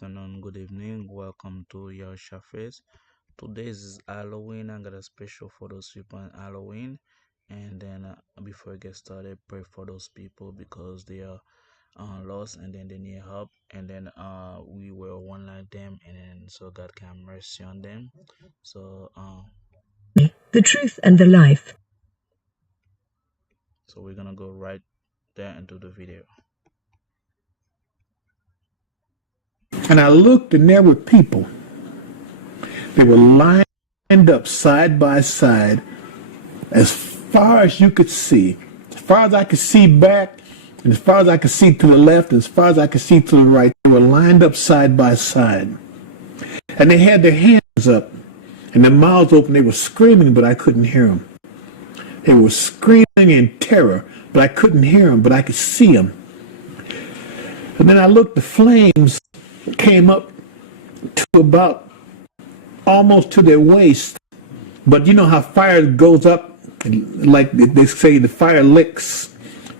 afternoon, good evening. Welcome to your Face. Today is Halloween. I got a special for those people on Halloween. And then before I get started, pray for those people because they are lost and then they need help. And then we were one like them, and then so God can have mercy on them. So The truth and the life. so we're gonna go right there into the video. And I looked, and there were people. They were lined up side by side as far as you could see. As far as I could see back, and as far as I could see to the left, and as far as I could see to the right, they were lined up side by side. And they had their hands up and their mouths open. They were screaming, but I couldn't hear them. They were screaming in terror, but I couldn't hear them, but I could see them. And then I looked, the flames came up to about almost to their waist. But you know how fire goes up, like they say, the fire licks.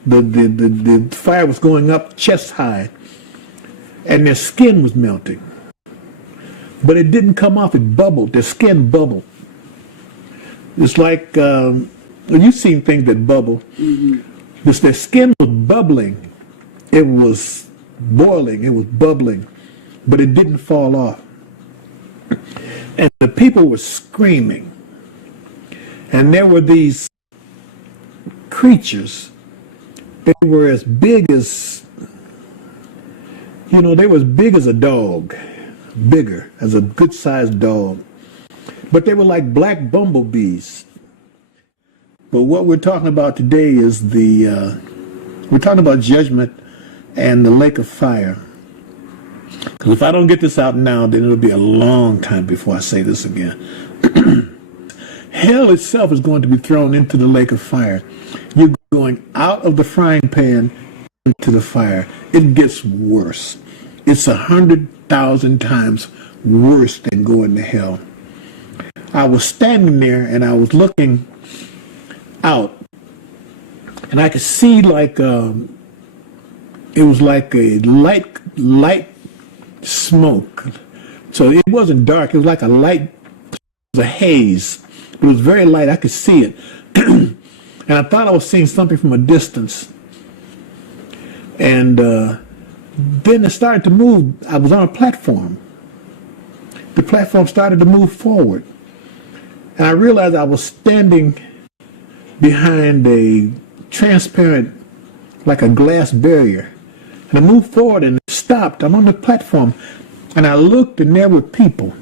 The fire was going up chest high, and their skin was melting. But it didn't come off, it bubbled. Their skin bubbled. It's like, you've seen things that bubble. Their skin was bubbling. It was boiling, it was bubbling, but it didn't fall off. And the people were screaming. And there were these creatures. They were as big as, they were as big as a dog, bigger, as a good-sized dog. But they were like black bumblebees. But what we're talking about today is we're talking about judgment and the lake of fire. Because if I don't get this out now, then it'll be a long time before I say this again. Hell itself is going to be thrown into the lake of fire. You're going out of the frying pan into the fire. It gets worse. It's 100,000 times worse than going to hell. I was standing there and I was looking out, and I could see like it was like a light smoke. So it wasn't dark. It was like it was a haze. It was very light. I could see it. And I thought I was seeing something from a distance. And then it started to move. I was on a platform. The platform started to move forward. And I realized I was standing behind a transparent, like a glass barrier. And I moved forward and it stopped. I'm on the platform. And I looked, and there were people.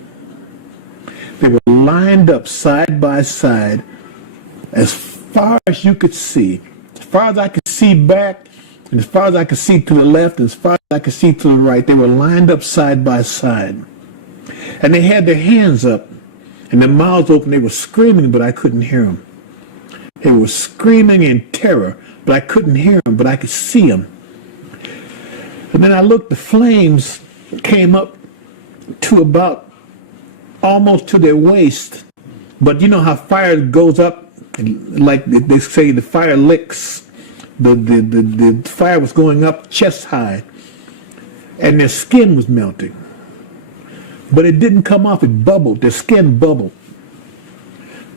They were lined up side by side as far as you could see. As far as I could see back, and as far as I could see to the left, and as far as I could see to the right, they were lined up side by side. And they had their hands up and their mouths open. They were screaming, but I couldn't hear them. They were screaming in terror, but I couldn't hear them, but I could see them. And then I looked, the flames came up to about almost to their waist. But you know how fire goes up, like they say, the fire licks. The fire was going up chest high, and their skin was melting. But it didn't come off, it bubbled. Their skin bubbled.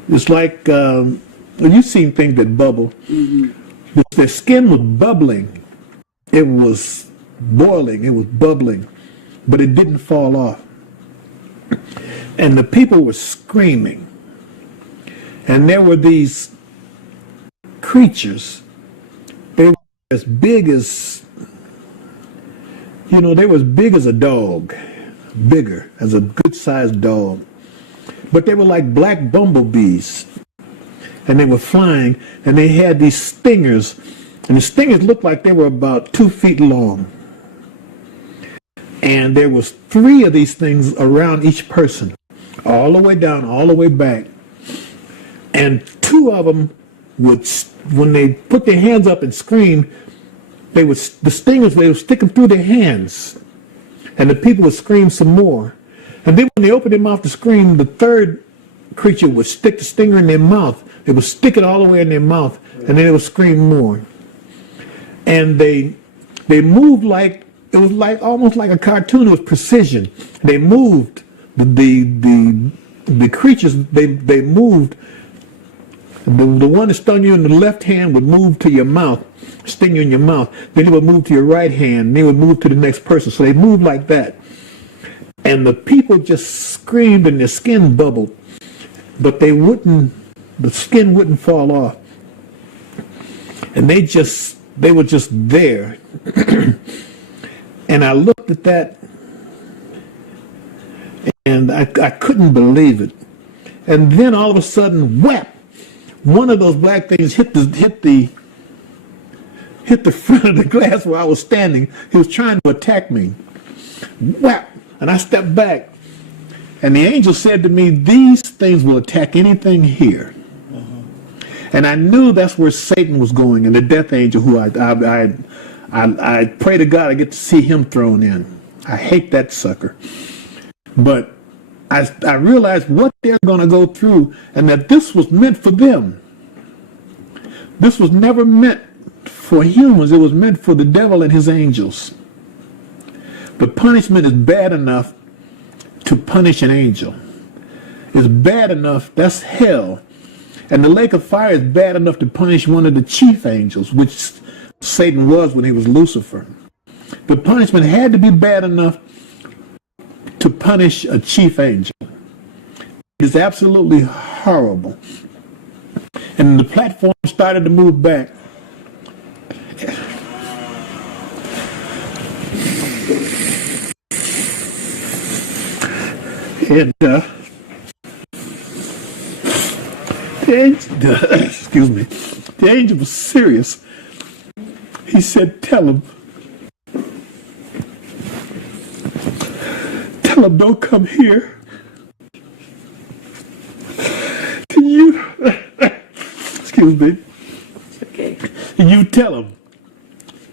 It's like, you've seen things that bubble. Their skin was bubbling. It was boiling, it was bubbling, but it didn't fall off. And the people were screaming. And there were these creatures. They were as big as, they were as big as a dog, bigger, as a good-sized dog. But they were like black bumblebees. And they were flying, and they had these stingers. And the stingers looked like they were about 2 feet long. And there was 3 of these things around each person, all the way down, all the way back. And 2 of them would, when they put their hands up and scream, the stingers, they would stick them through their hands. And the people would scream some more. And then when they opened their mouth to scream, the 3rd creature would stick the stinger in their mouth. They would stick it all the way in their mouth, and then they would scream more. And they moved like It was like almost like a cartoon. It was precision. They moved the creatures. They moved. The one that stung you in the left hand would move to your mouth, sting you in your mouth. Then it would move to your right hand. And they would move to the next person. So they moved like that. And the people just screamed and their skin bubbled, but they wouldn't. The skin wouldn't fall off. And they were just there. And I looked at that and I couldn't believe it. And then all of a sudden, whap! One of those black things hit the front of the glass where I was standing. He was trying to attack me. Whap! And I stepped back. And the angel said to me, "These things will attack anything here." And I knew that's where Satan was going, and the death angel, who I pray to God I get to see him thrown in. I hate that sucker. But I realized what they're going to go through, and that this was meant for them. This was never meant for humans. It was meant for the devil and his angels. The punishment is bad enough to punish an angel. It's bad enough, that's hell. And the lake of fire is bad enough to punish one of the chief angels, which Satan was when he was Lucifer. The punishment had to be bad enough to punish a chief angel. It's absolutely horrible. And the platform started to move back. And excuse me, the angel was serious. He said, tell him, don't come here. You, excuse me. Okay. You tell him,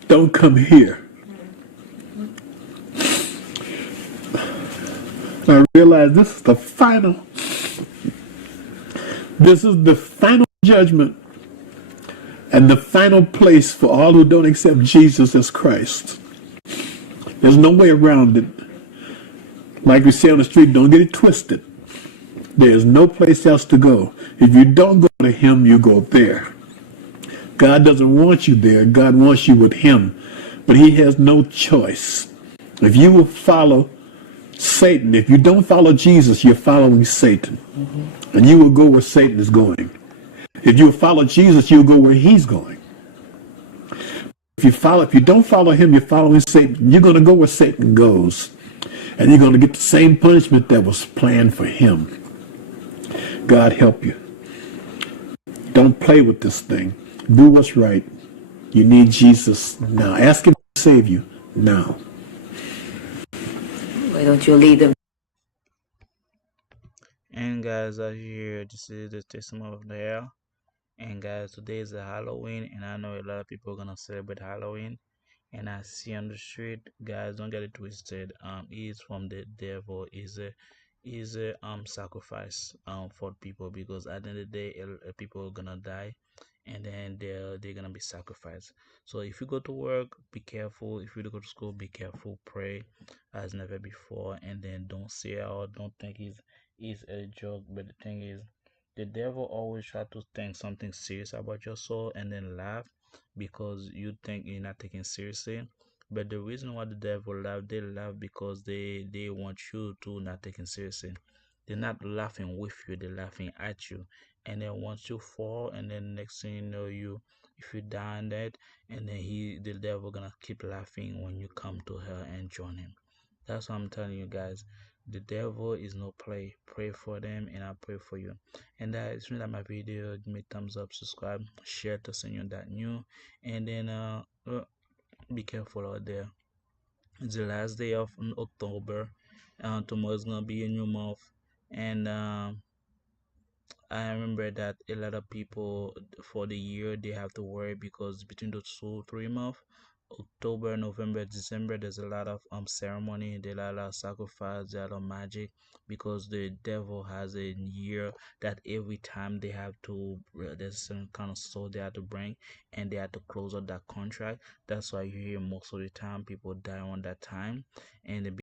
don't come here. I realized this is the final judgment and the final place for all who don't accept Jesus as Christ. There's no way around it. Like we say on the street, don't get it twisted. There's no place else to go. If you don't go to him, you go there. God doesn't want you there. God wants you with him. But he has no choice. If you will follow Satan, if you don't follow Jesus, you're following Satan. Mm-hmm. And you will go where Satan is going. If you follow Jesus, you'll go where he's going. If you don't follow him, you're following Satan. You're going to go where Satan goes. And you're going to get the same punishment that was planned for him. God help you. Don't play with this thing. Do what's right. You need Jesus now. Ask him to save you now. Why don't you lead them? And guys, as you hear, this is the testimony of the year. And guys, today is a Halloween, and I know a lot of people are gonna celebrate Halloween. And I see on the street, guys, don't get it twisted. It's from the devil. Is a sacrifice for people, because at the end of the day, people are gonna die, and then they're gonna be sacrificed. So if you go to work, be careful. If you go to school, be careful. Pray as never before, and then don't say out. Don't think it's a joke. But the thing is, the devil always try to think something serious about your soul and then laugh because you think you're not taken seriously. But the reason why the devil laugh, they laugh because they want you to not taken seriously. They're not laughing with you, they're laughing at you. And then once you fall, and then next thing you know, if you die in that, and then the devil gonna keep laughing when you come to her and join him. That's what I'm telling you guys. The devil is no play. Pray for them, and I pray for you. And that is really my video. Make thumbs up, subscribe, share to send you that new. And then be careful out there. It's the last day of October. Tomorrow is gonna be a new month, and I remember that a lot of people for the year they have to worry because between those 2 3 months October, November, December, there's a lot of ceremony, there's a lot of sacrifice, there's a lot of magic because the devil has a year that every time they have to there's some kind of soul they have to bring and they have to close out that contract. That's why you hear most of the time people die on that time and